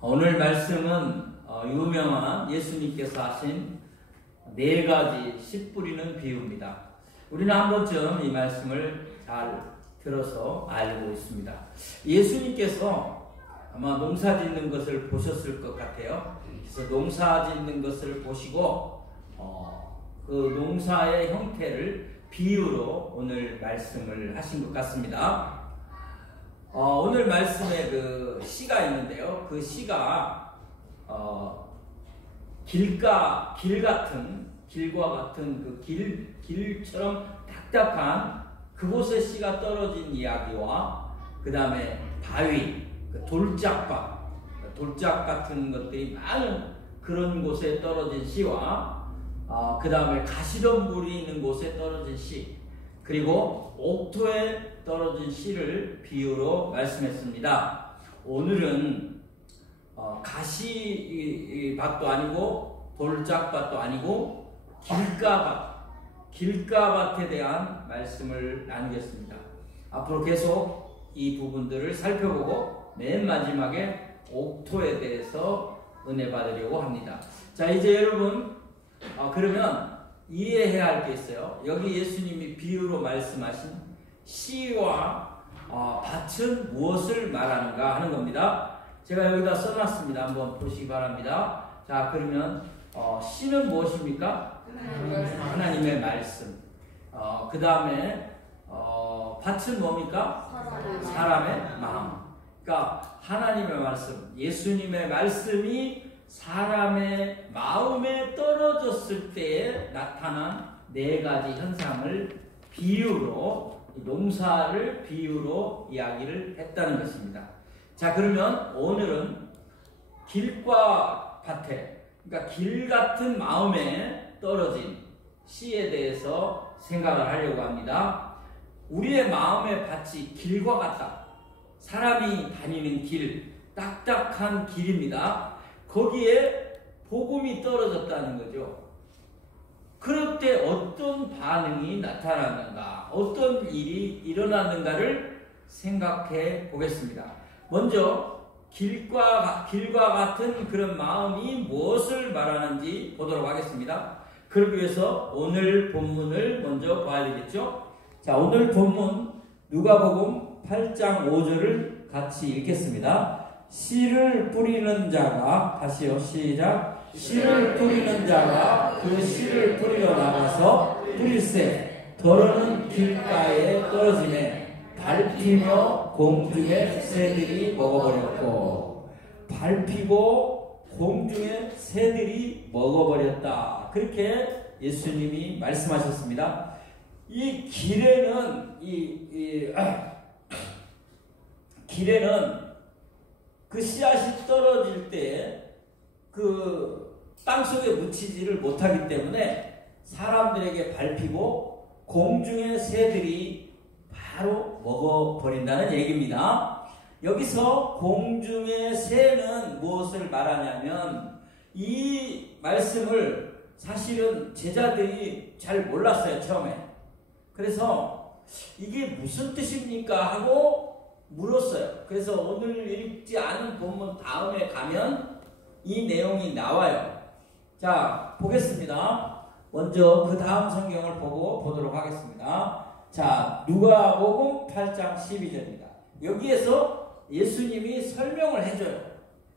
오늘 말씀은 유명한 예수님께서 하신 네 가지 씨 뿌리는 비유입니다. 우리는 한 번쯤 이 말씀을 잘 들어서 알고 있습니다. 예수님께서 아마 농사 짓는 것을 보셨을 것 같아요. 그래서 농사 짓는 것을 보시고 그 농사의 형태를 비유로 오늘 말씀을 하신 것 같습니다. 오늘 말씀에 그 시가 있는데요. 그 시가 길과 같은 그 길처럼 딱딱한 그곳에 씨가 떨어진 이야기와 그 다음에 바위, 돌짝 같은 것들이 많은 그런 곳에 떨어진 씨와 그 다음에 가시덤불이 있는 곳에 떨어진 씨, 그리고 옥토에 떨어진 씨를 비유로 말씀했습니다. 오늘은 가시밭도 아니고 돌짝밭도 아니고 길가밭에 대한 말씀을 나누겠습니다. 앞으로 계속 이 부분들을 살펴보고 맨 마지막에 옥토에 대해서 은혜 받으려고 합니다. 자, 이제 여러분 그러면 이해해야 할 게 있어요. 여기 예수님이 비유로 말씀하신 씨와 밭은 무엇을 말하는가 하는 겁니다. 제가 여기다 써놨습니다. 한번 보시기 바랍니다. 자, 그러면 씨는 무엇입니까? 하나님의 말씀. 그 다음에 밭은 뭡니까? 사람의 마음. 그러니까 하나님의 말씀, 예수님의 말씀이 사람의 마음에 떨어졌을 때에 나타난 네 가지 현상을 비유로, 농사를 비유로 이야기를 했다는 것입니다. 자, 그러면 오늘은 길과 밭에, 그러니까 길 같은 마음에 떨어진 씨에 대해서 생각을 하려고 합니다. 우리의 마음의 밭이 길과 같다. 사람이 다니는 길, 딱딱한 길입니다. 거기에 복음이 떨어졌다는 거죠. 그럴 때 어떤 반응이 나타나는가, 어떤 일이 일어나는가를 생각해 보겠습니다. 먼저 길과 같은 그런 마음이 무엇을 말하는지 보도록 하겠습니다. 그러기 위해서 오늘 본문을 먼저 봐야 되겠죠. 자, 오늘 본문 누가복음 8장 5절을 같이 읽겠습니다. 씨를 뿌리는 자가, 다시요, 시작. 씨를 뿌리는 자가 그 씨를 뿌리러 나가서 뿌릴새 더러는 길가에 떨어지매 밟히며 공중의 새들이 먹어버렸고, 밟히고 공중의 새들이 먹어버렸다. 그렇게 예수님이 말씀하셨습니다. 이 길에는 길에는 그 씨앗이 떨어질 때 그 땅속에 묻히지를 못하기 때문에 사람들에게 밟히고 공중의 새들이 바로 먹어버린다는 얘기입니다. 여기서 공중의 새는 무엇을 말하냐면, 이 말씀을 사실은 제자들이 잘 몰랐어요, 처음에. 그래서 이게 무슨 뜻입니까? 하고 물었어요. 그래서 오늘 읽지 않은 본문 다음에 가면 이 내용이 나와요. 자, 보겠습니다. 먼저 그 다음 성경을 보도록 하겠습니다. 자, 누가복음 8장 12절입니다. 여기에서 예수님이 설명을 해줘요.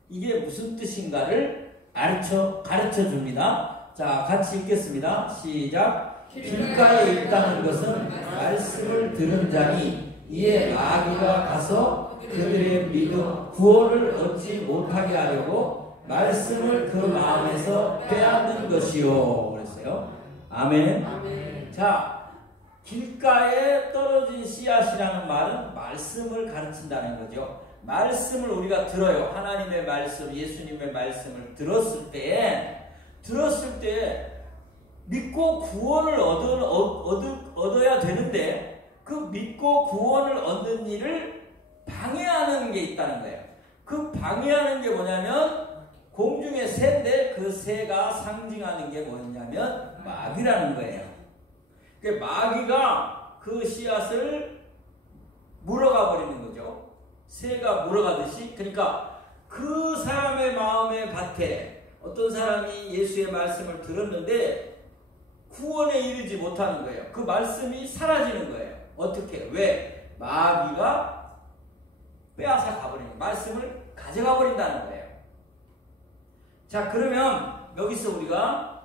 이게 무슨 뜻인가를 가르쳐 줍니다. 자, 같이 읽겠습니다. 시작. 길가에 있다는 것은 말씀을 들은 자니 이에 마귀가 가서 그들의 믿음 구원을 얻지 못하게 하려고 말씀을 그 마음에서 빼앗는 것이요. 그랬어요. 아멘. 아멘. 자, 길가에 떨어진 씨앗이라는 말은 말씀을 가르친다는 거죠. 말씀을 우리가 들어요. 하나님의 말씀, 예수님의 말씀을 들었을 때 믿고 구원을 얻어야 되는데, 그 믿고 구원을 얻는 일을 방해하는 게 있다는 거예요. 그 방해하는 게 뭐냐면 공중의 새인데, 그 새가 상징하는 게 뭐냐면 마귀라는 거예요. 그러니까 마귀가 그 씨앗을 물어가 버리는 거죠. 새가 물어가듯이. 그러니까 그 사람의 마음의 밭에 어떤 사람이 예수의 말씀을 들었는데 구원에 이르지 못하는 거예요. 그 말씀이 사라지는 거예요. 어떻게? 왜? 마귀가 빼앗아 가버리는 거예요. 말씀을 가져가 버린다는 거예요. 자, 그러면 여기서 우리가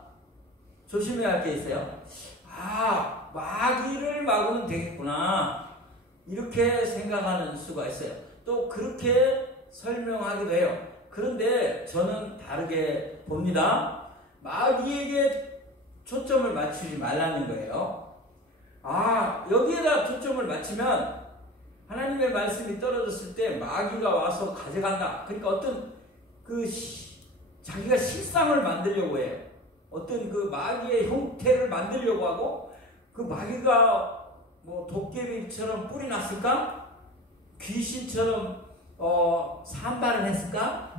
조심해야 할 게 있어요. 아, 마귀를 막으면 되겠구나, 이렇게 생각하는 수가 있어요. 또 그렇게 설명하기도 해요. 그런데 저는 다르게 봅니다. 마귀에게 초점을 맞추지 말라는 거예요. 아, 여기에다 초점을 맞추면 하나님의 말씀이 떨어졌을 때 마귀가 와서 가져간다. 그러니까 어떤 자기가 실상을 만들려고 해요. 어떤 그 마귀의 형태를 만들려고 하고, 그 마귀가 뭐 도깨비처럼 뿔이 났을까? 귀신처럼 산발을 했을까?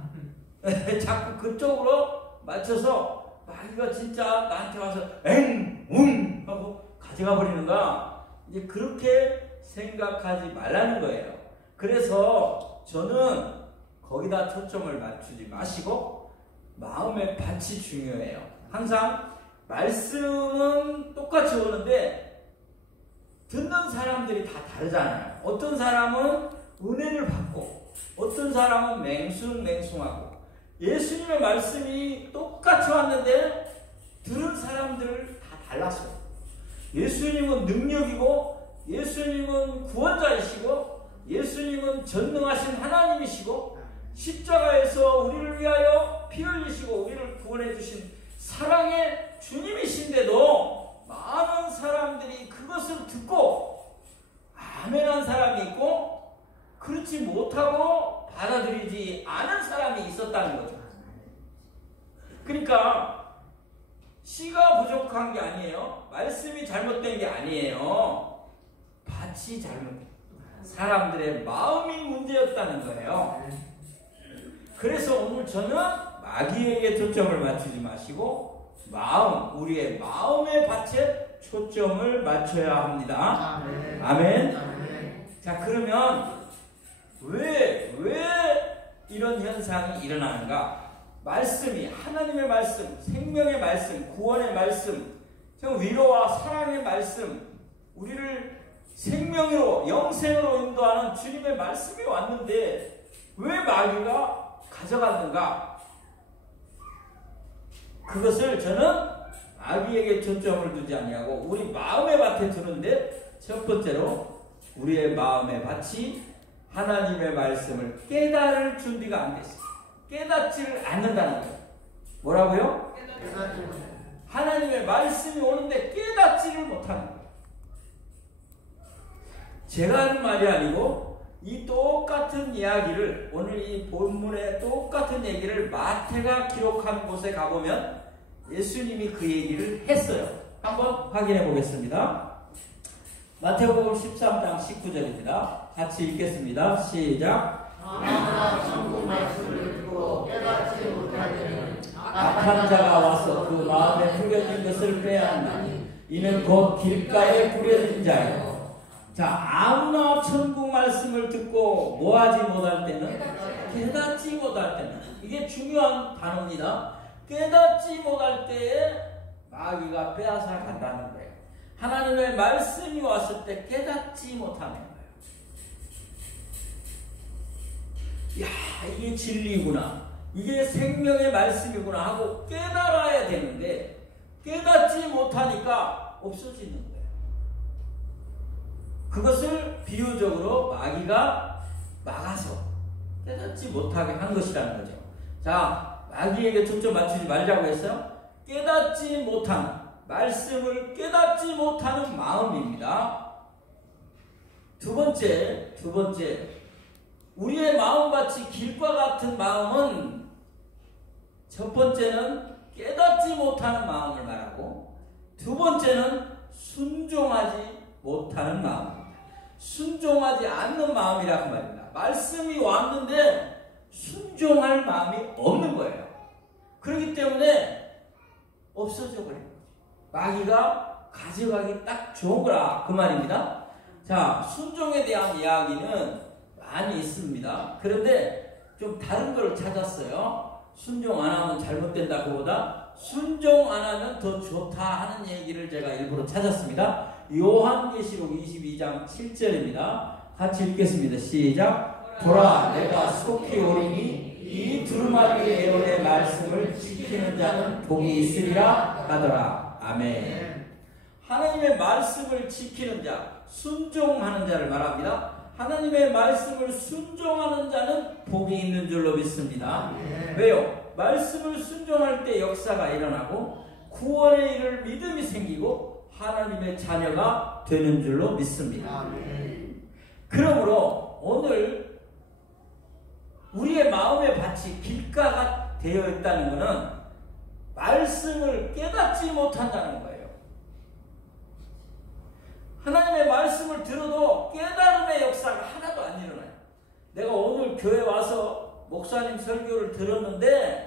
자꾸 그쪽으로 맞춰서 마귀가 진짜 나한테 와서 엥! 하고 가져가 버리는가? 이제 그렇게 생각하지 말라는 거예요. 그래서 저는 거기다 초점을 맞추지 마시고 마음의 밭이 중요해요. 항상 말씀은 똑같이 오는데 듣는 사람들이 다 다르잖아요. 어떤 사람은 은혜를 받고 어떤 사람은 맹숭맹숭하고, 예수님의 말씀이 똑같이 왔는데 들은 사람들 다 달랐어요. 예수님은 능력이고, 예수님은 구원자이시고, 예수님은 전능하신 하나님이시고, 십자가에서 우리를 위하여 피 흘리시고 우리를 구원해 주신 사랑의 주님이신데도 많은 사람들이 그것을 듣고 아멘한 사람이 있고, 그렇지 못하고 받아들이지 않은 사람이 있었다는 거죠. 그러니까 씨가 부족한 게 아니에요. 말씀이 잘못된 게 아니에요. 밭이 잘못된, 사람들의 마음이 문제였다는 거예요. 그래서 오늘 저는 마귀에게 초점을 맞추지 마시고 우리의 마음의 밭에 초점을 맞춰야 합니다. 아멘. 자, 그러면 왜 이런 현상이 일어나는가? 말씀이, 하나님의 말씀, 생명의 말씀, 구원의 말씀, 위로와 사랑의 말씀, 우리를 생명으로, 영생으로 인도하는 주님의 말씀이 왔는데 왜 마귀가 가져갔는가? 그것을 저는 마귀에게 초점을 두지 아니하고 우리 마음의 밭에 두는데, 첫 번째로 우리의 마음의 밭이 하나님의 말씀을 깨달을 준비가 안 됐어요. 깨닫지를 않는다는 거예요. 뭐라고요? 하나님의 말씀이 오는데 깨닫지를 못하는 거예요. 제가 하는 말이 아니고 이 똑같은 이야기를, 오늘 이 본문의 똑같은 얘기를 마태가 기록한 곳에 가보면 예수님이 그 얘기를 했어요. 한번 확인해 보겠습니다. 마태복음 13장 19절입니다. 같이 읽겠습니다. 시작. 하나 천국 말씀을 듣고 깨닫지 못하는 악한 자가 와서 그 마음에 뿌려진 것을 빼앗나니 이는 곧 길가에 뿌려진 자예요. 자, 아무나 천국 말씀을 듣고 뭐하지 못할 때는, 깨닫지 못할 때는, 이게 중요한 단어입니다. 깨닫지 못할 때에 마귀가 빼앗아 간다는 거예요. 하나님의 말씀이 왔을 때 깨닫지 못하는 거예요. 야, 이게 진리구나, 이게 생명의 말씀이구나 하고 깨달아야 되는데 깨닫지 못하니까 없어지는 거예요. 그것을 비유적으로 마귀가 막아서 깨닫지 못하게 한 것이라는 거죠. 자, 마귀에게 초점 맞추지 말자고 했어요. 깨닫지 못하는, 말씀을 깨닫지 못하는 마음입니다. 두 번째, 우리의 마음같이 길과 같은 마음은, 첫 번째는 깨닫지 못하는 마음을 말하고, 두 번째는 순종하지 못하는 마음입니다. 순종하지 않는 마음이라고 말입니다. 말씀이 왔는데 순종할 마음이 없는 거예요. 그렇기 때문에 없어져 버린 거죠. 마귀가 가져가기 딱 좋은 거라, 그 말입니다. 자, 순종에 대한 이야기는 많이 있습니다. 그런데 좀 다른 걸 찾았어요. 순종 안 하면 잘못된다 그보다 순종 안 하면 더 좋다 하는 얘기를 제가 일부러 찾았습니다. 요한계시록 22장 7절입니다. 같이 읽겠습니다. 시작. 보라, 내가 속히 오리니 이 두루마리 에론의 말씀을 지키는 자는 복이 있으리라 하더라. 아멘. 하나님의 말씀을 지키는 자, 순종하는 자를 말합니다. 하나님의 말씀을 순종하는 자는 복이 있는 줄로 믿습니다. 왜요? 말씀을 순종할 때 역사가 일어나고 구원에 이를 믿음이 생기고 하나님의 자녀가 되는 줄로 믿습니다. 그러므로 오늘 우리의 마음의 밭이 길가가 되어 있다는 것은 말씀을 깨닫지 못한다는 거예요. 하나님의 말씀을 들어도 깨달음의 역사가 하나도 안 일어나요. 내가 오늘 교회 와서 목사님 설교를 들었는데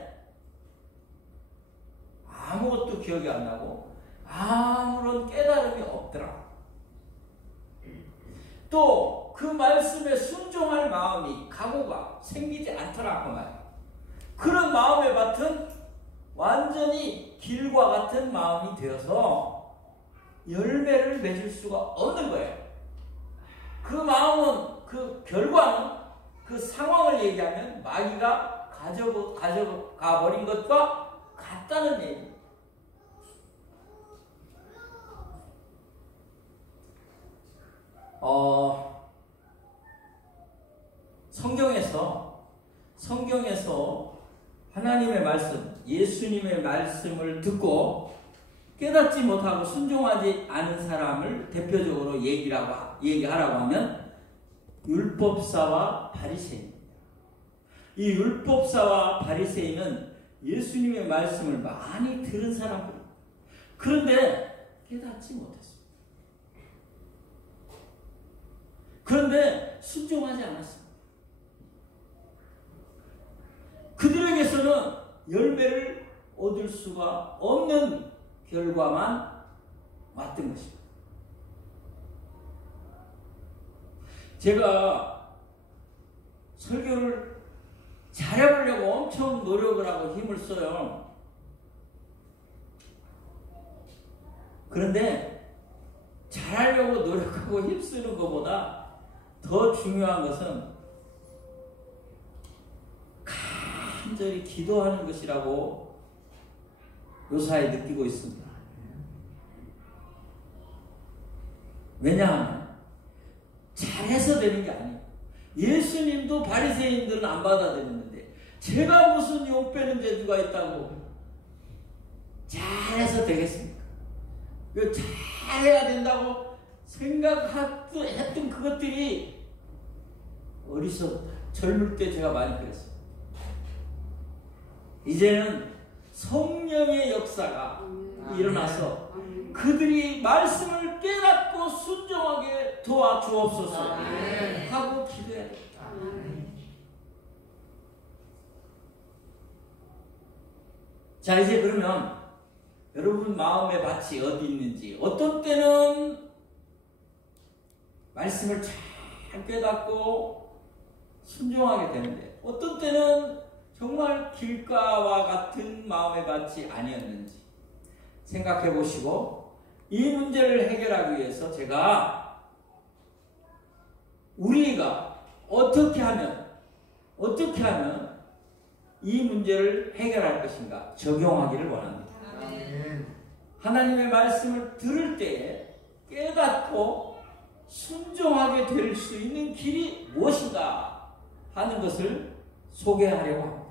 아무것도 기억이 안 나고 아무런 깨달음이 없더라. 또 그 말씀에 순종할 마음이 각오가 생기지 않더라 그 말. 그런 마음의 밭은 완전히 길과 같은 마음이 되어서 열매를 맺을 수가 없는 거예요. 그 마음은, 그 결과는, 그 상황을 얘기하면 마귀가 가져가 버린 것과 같다는 얘기입니다. 성경에서 하나님의 말씀, 예수님의 말씀을 듣고 깨닫지 못하고 순종하지 않은 사람을 대표적으로 얘기하라고 하면 율법사와 바리새인입니다. 이 율법사와 바리새인은 예수님의 말씀을 많이 들은 사람들입니다. 그런데 깨닫지 못했습니다. 그런데 순종하지 않았습니다. 그들에게서는 열매를 얻을 수가 없는 결과만 왔던 것입니다. 제가 설교를 잘해보려고 엄청 노력을 하고 힘을 써요. 그런데 잘하려고 노력하고 힘쓰는 것보다 더 중요한 것은 간절히 기도하는 것이라고 요사이 느끼고 있습니다. 왜냐하면 잘해서 되는 게 아니에요. 예수님도 바리새인들은 안 받아들였는데 제가 무슨 용 빼는 재주가 있다고 잘해서 되겠습니까? 잘해야 된다고 생각했던 그것들이 젊을 때 제가 많이 그랬어요. 이제는 성령의 역사가 일어나서 그들이 말씀을 깨닫고 순종하게 도와주옵소서 하고 기도해야 됩니다. 자, 이제 그러면 여러분 마음의 밭이 어디 있는지, 어떤 때는 말씀을 잘 깨닫고 순종하게 되는데 어떤 때는 정말 길가와 같은 마음의 밭이 아니었는지 생각해 보시고 이 문제를 해결하기 위해서 제가 우리가 어떻게 하면 이 문제를 해결할 것인가 적용하기를 원합니다. 하나님의 말씀을 들을 때에 깨닫고 순종하게 될 수 있는 길이 무엇인가 하는 것을 소개하려고 합니다.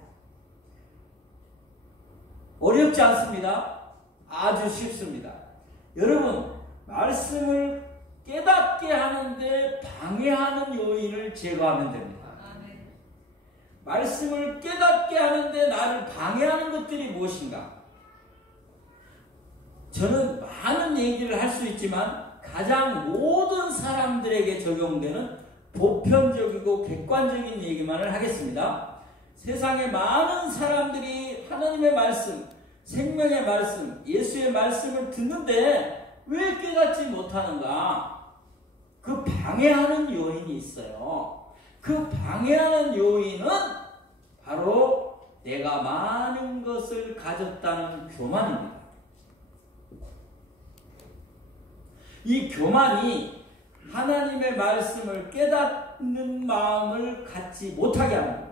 어렵지 않습니다. 아주 쉽습니다. 여러분, 말씀을 깨닫게 하는데 방해하는 요인을 제거하면 됩니다. 말씀을 깨닫게 하는데 나를 방해하는 것들이 무엇인가? 저는 많은 얘기를 할 수 있지만 가장 모든 사람들에게 적용되는 보편적이고 객관적인 얘기만을 하겠습니다. 세상에 많은 사람들이 하나님의 말씀, 생명의 말씀, 예수의 말씀을 듣는데 왜 깨닫지 못하는가? 그 방해하는 요인이 있어요. 그 방해하는 요인은 바로 내가 많은 것을 가졌다는 교만입니다. 이 교만이 하나님의 말씀을 깨닫는 마음을 갖지 못하게 합니다.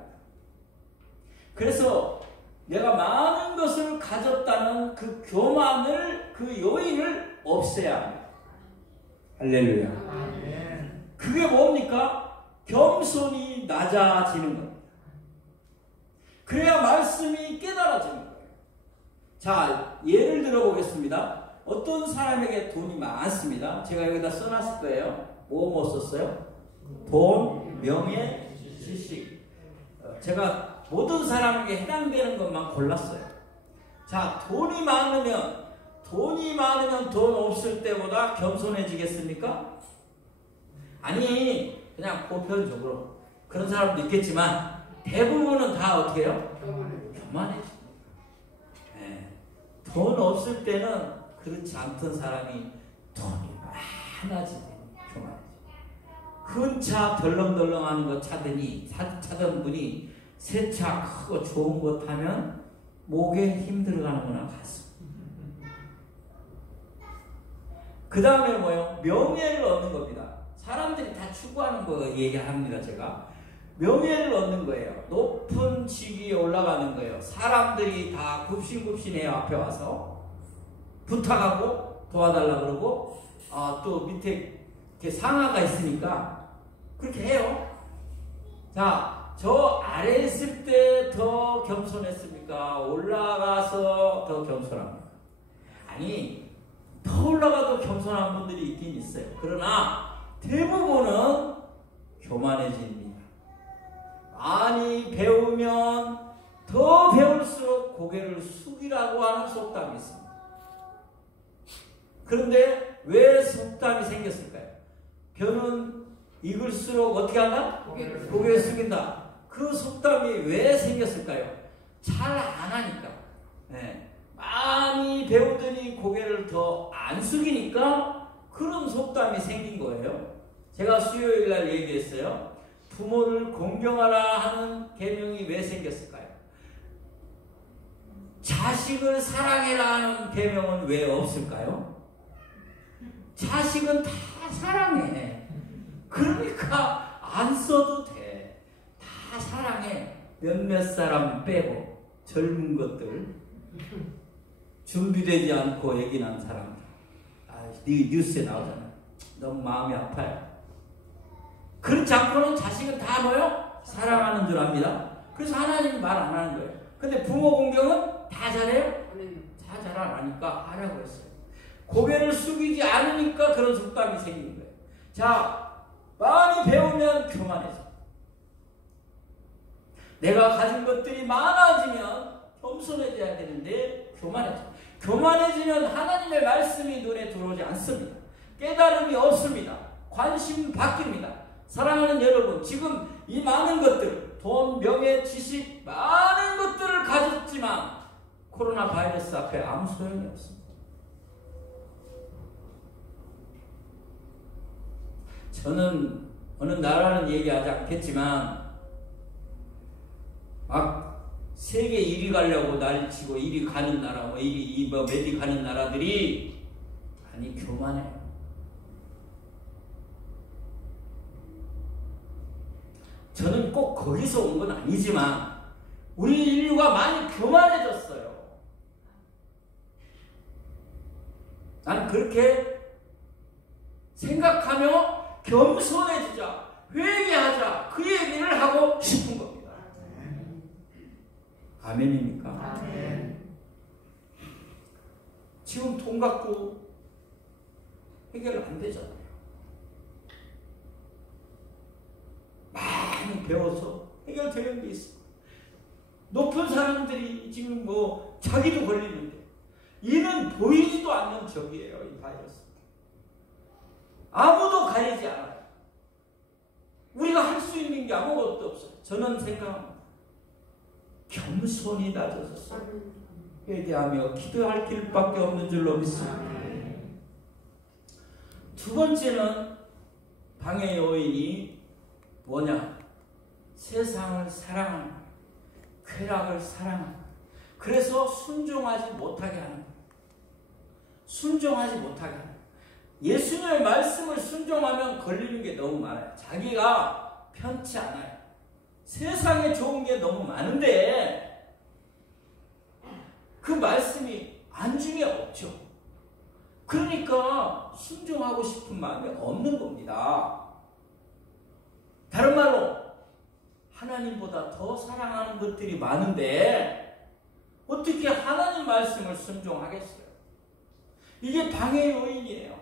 그래서 내가 많은 것을 가졌다는 그 교만을, 그 요인을 없애야 합니다. 할렐루야. 그게 뭡니까? 겸손이 낮아지는 겁니다. 그래야 말씀이 깨달아지는 거예요. 자, 예를 들어 보겠습니다. 어떤 사람에게 돈이 많습니다. 제가 여기다 써놨을 거예요. 뭐 썼어요? 돈, 명예, 지식. 제가 모든 사람에게 해당되는 것만 골랐어요. 자, 돈이 많으면 돈 없을 때보다 겸손해지겠습니까? 아니, 그냥 보편적으로 그런 사람도 있겠지만 대부분은 다 어떻게 해요? 교만해집니다. 네. 돈 없을 때는 그렇지 않던 사람이 돈이 많아지면 교만해져. 큰 차 덜렁덜렁하는 거 차던 분이 새 차 크고 좋은 거 타면 목에 힘 들어가는 거나 같습니다. 그 다음에 뭐예요? 명예를 얻는 겁니다. 사람들이 다 추구하는 거 얘기합니다. 제가 명예를 얻는 거예요. 높은 직위에 올라가는 거예요. 사람들이 다 굽신굽신해요. 앞에 와서 부탁하고 도와달라 그러고 또 밑에 이렇게 상하가 있으니까 그렇게 해요. 자, 저 아래 있을 때 더 겸손했습니까? 올라가서 더 겸손합니까? 아니, 더 올라가도 겸손한 분들이 있긴 있어요. 그러나 대부분은 교만해집니다. 많이 배우면 더 배울수록 고개를 숙이라고 하는 속담이 있습니다. 그런데 왜 속담이 생겼을까요? 벼는 익을수록 어떻게 한다? 고개를 숙인다. 그 속담이 왜 생겼을까요? 잘 안 하니까. 네. 많이 배우더니 고개를 더 안 숙이니까 그런 속담이 생긴 거예요. 제가 수요일 날 얘기했어요. 부모를 공경하라 하는 계명이 왜 생겼을까요? 자식을 사랑해라 하는 계명은 왜 없을까요? 자식은 다 사랑해. 그러니까 안 써도 돼. 다 사랑해. 몇몇 사람 빼고 젊은 것들, 준비되지 않고 얘기 난 사람들. 뉴스에 나오잖아. 너무 마음이 아파요. 그렇지 않고는 자식은 다 뭐요? 사랑하는 줄 압니다. 그래서 하나님이 말 안 하는 거예요. 근데 부모 공경은 다 잘해요? 다 잘 안 하니까 하라고 했어요. 고개를 숙이지 않으니까 그런 속담이 생긴 거예요. 자, 많이 배우면 교만해져. 내가 가진 것들이 많아지면 겸손해져야 되는데 교만해져. 교만해지면 하나님의 말씀이 눈에 들어오지 않습니다. 깨달음이 없습니다. 관심 바뀝니다. 사랑하는 여러분, 지금 이 많은 것들, 돈, 명예, 지식, 많은 것들을 가졌지만 코로나 바이러스 앞에 아무 소용이 없습니다. 저는 어느 나라는 얘기하지 않겠지만 막 세계 1위 가려고 난리치고 1위 가는 나라, 몇위 가는 나라들이 많이 교만해요. 저는 꼭 거기서 온 건 아니지만 우리 인류가 많이 교만해졌어요. 나는 그렇게 생각하며 겸손해지자, 회개하자, 그 얘기를 하고 싶은 겁니다. 아멘입니까? 아멘. 지금 돈 갖고 해결 안 되잖아요. 많이 배워서 해결되는 게 있어. 높은 사람들이 지금 자기도 걸리는데 이는 보이지도 않는 적이에요. 이 바이러스. 아무도 가리지 않아요. 우리가 할 수 있는 게 아무것도 없어요. 저는 생각합니다. 겸손히 낮아졌어요. 회개하며 기도할 길밖에 없는 줄로 믿습니다. 두 번째는 방해 요인이 뭐냐? 세상을 사랑하는 거예요. 쾌락을 사랑합니다. 그래서 순종하지 못하게 하는 거예요. 순종하지 못하게 하는 거예요. 예수님의 말씀을 순종하면 걸리는 게 너무 많아요. 자기가 편치 않아요. 세상에 좋은 게 너무 많은데 그 말씀이 안중에 없죠. 그러니까 순종하고 싶은 마음이 없는 겁니다. 다른 말로 하나님보다 더 사랑하는 것들이 많은데 어떻게 하나님 말씀을 순종하겠어요? 이게 방해 요인이에요.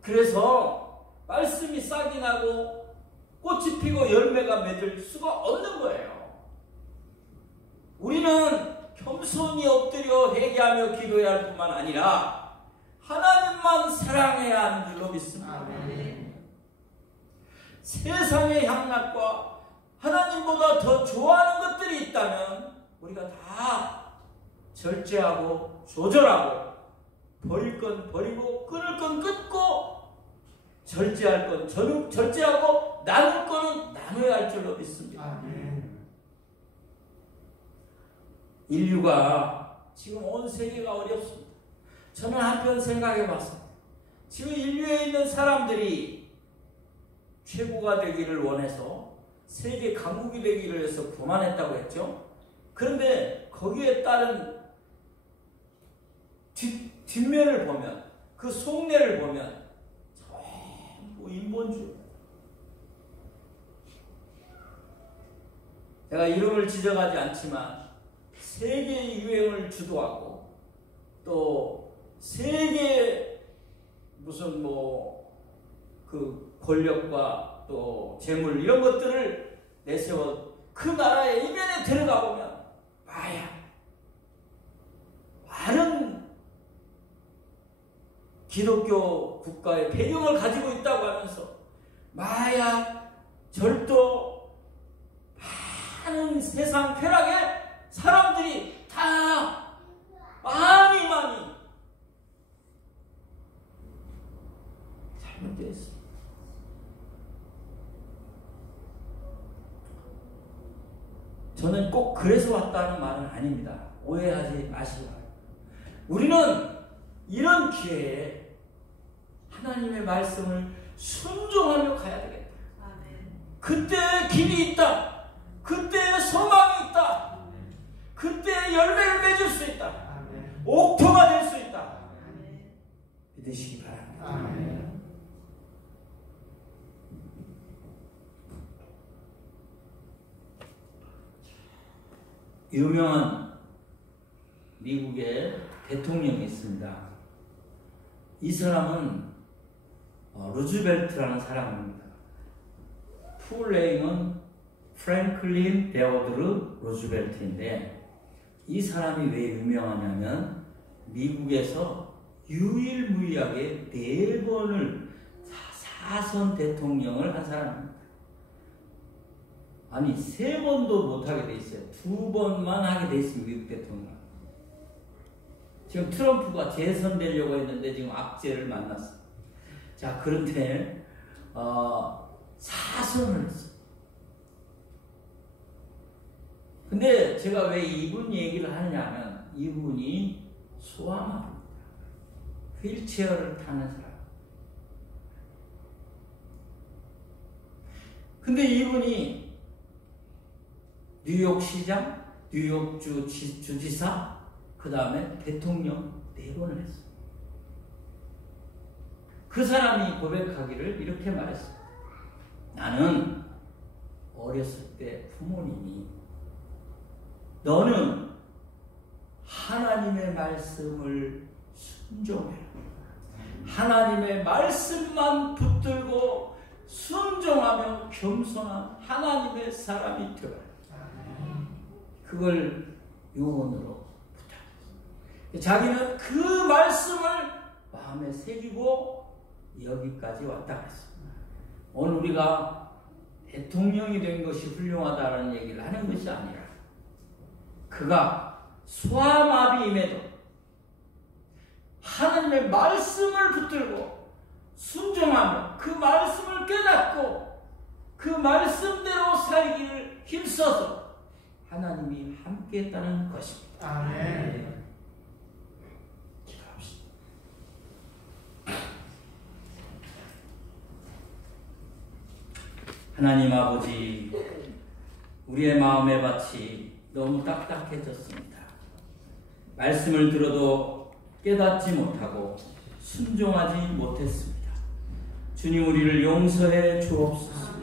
그래서 말씀이 싹이 나고 꽃이 피고 열매가 맺을 수가 없는 거예요. 우리는 겸손히 엎드려 회개하며 기도해야 할 뿐만 아니라 하나님만 사랑해야 하는 줄로 믿습니다. 아멘. 세상의 향락과 하나님보다 더 좋아하는 것들이 있다면 우리가 다 절제하고 조절하고 버릴 건 버리고 끊을 건 끊고 절제할 건 절제하고 나눌 거는 나눠야 할 줄로 믿습니다. 아멘. 인류가 지금 온 세계가 어렵습니다. 저는 한편 생각해 봤습니다. 지금 인류에 있는 사람들이 최고가 되기를 원해서 세계 강국이 되기를 해서 교만했다고 했죠. 그런데 거기에 따른 뒷면을 보면 그 속내를 보면 전부 인본주의. 제가 이름을 지정하지 않지만 세계 유행을 주도하고 또 세계 무슨 그 권력과 또 재물 이런 것들을 내세워 그 나라의 이면에 들어가 보면 많은 기독교 국가의 배경을 가지고 있다고 하면서 마약, 절도, 많은 세상 쾌락에 사람들이 다 많이 잘못되어 있습니다. 저는 꼭 그래서 왔다는 말은 아닙니다. 오해하지 마시기 바랍니다. 우리는 이런 기회에 하나님의 말씀을 순종하며 가야 되겠다. 그때 길이 있다. 그때 소망이 있다. 그때 열매를 맺을 수 있다. 옥토가 될 수 있다. 믿으시기 바랍니다. 아멘. 유명한 미국의 대통령이 있습니다. 이 사람은 루즈벨트라는 사람입니다. 풀네임은 프랭클린 데오드르 루즈벨트인데 이 사람이 왜 유명하냐면 미국에서 유일무이하게 4번을 사선 대통령을 한 사람입니다. 아니 3번도 못하게 돼 있어요. 2번만 하게 돼 있습니다. 미국 대통령. 지금 트럼프가 재선되려고 했는데 지금 악재를 만났어요. 자, 그런데 4선을 했어요. 근데 제가 왜 이분 얘기를 하느냐 하면 이분이 소아마비입니다. 휠체어를 타는 사람. 근데 이분이 뉴욕시장, 뉴욕주 주지사, 그 다음에 대통령 4번을 했어요. 그 사람이 고백하기를 이렇게 말했어요. 나는 어렸을 때 부모님이 너는 하나님의 말씀을 순종해라. 하나님의 말씀만 붙들고 순종하며 겸손한 하나님의 사람이 되어라. 그걸 유언으로 부탁했어요. 자기는 그 말씀을 마음에 새기고 여기까지 왔다 했습니다. 오늘 우리가 대통령이 된 것이 훌륭하다는 얘기를 하는 것이 아니라 그가 소아마비임에도 하나님의 말씀을 붙들고 순종하며 그 말씀을 깨닫고 그 말씀대로 살기를 힘써서 하나님이 함께했다는 것입니다. 아멘. 기도합시다. 하나님 아버지, 우리의 마음의 밭이 너무 딱딱해졌습니다. 말씀을 들어도 깨닫지 못하고 순종하지 못했습니다. 주님, 우리를 용서해 주옵소서.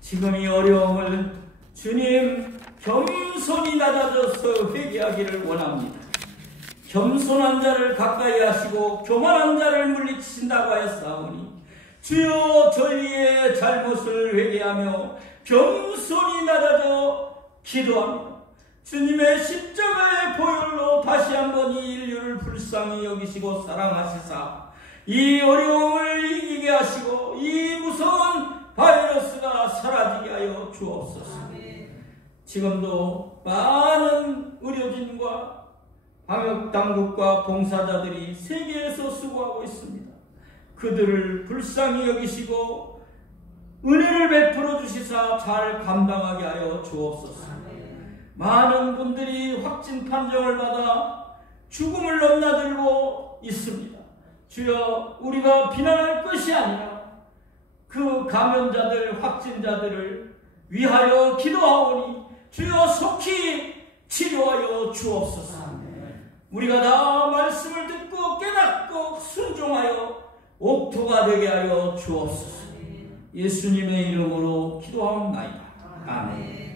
지금 이 어려움을 주님 겸손히 낮아져서 회개하기를 원합니다. 겸손한 자를 가까이 하시고 교만한 자를 물리치신다고 하였사오니 주여, 저희의 잘못을 회개하며 겸손히 낮아져 기도하며 주님의 십자가의 보혈로 다시 한번 이 인류를 불쌍히 여기시고 사랑하시사 이 어려움을 이기게 하시고 이 무서운 바이러스가 사라지게 하여 주옵소서. 지금도 많은 의료진과 방역당국과 봉사자들이 세계에서 수고하고 있습니다. 그들을 불쌍히 여기시고 은혜를 베풀어 주시사 잘 감당하게 하여 주옵소서. 많은 분들이 확진 판정을 받아 죽음을 넘나들고 있습니다. 주여, 우리가 비난할 것이 아니라 그 감염자들, 확진자들을 위하여 기도하오니 주여, 속히 치료하여 주옵소서. 우리가 다 말씀을 듣고 깨닫고 순종하여 옥토가 되게 하여 주옵소서. 예수님의 이름으로 기도하옵나이다. 아멘.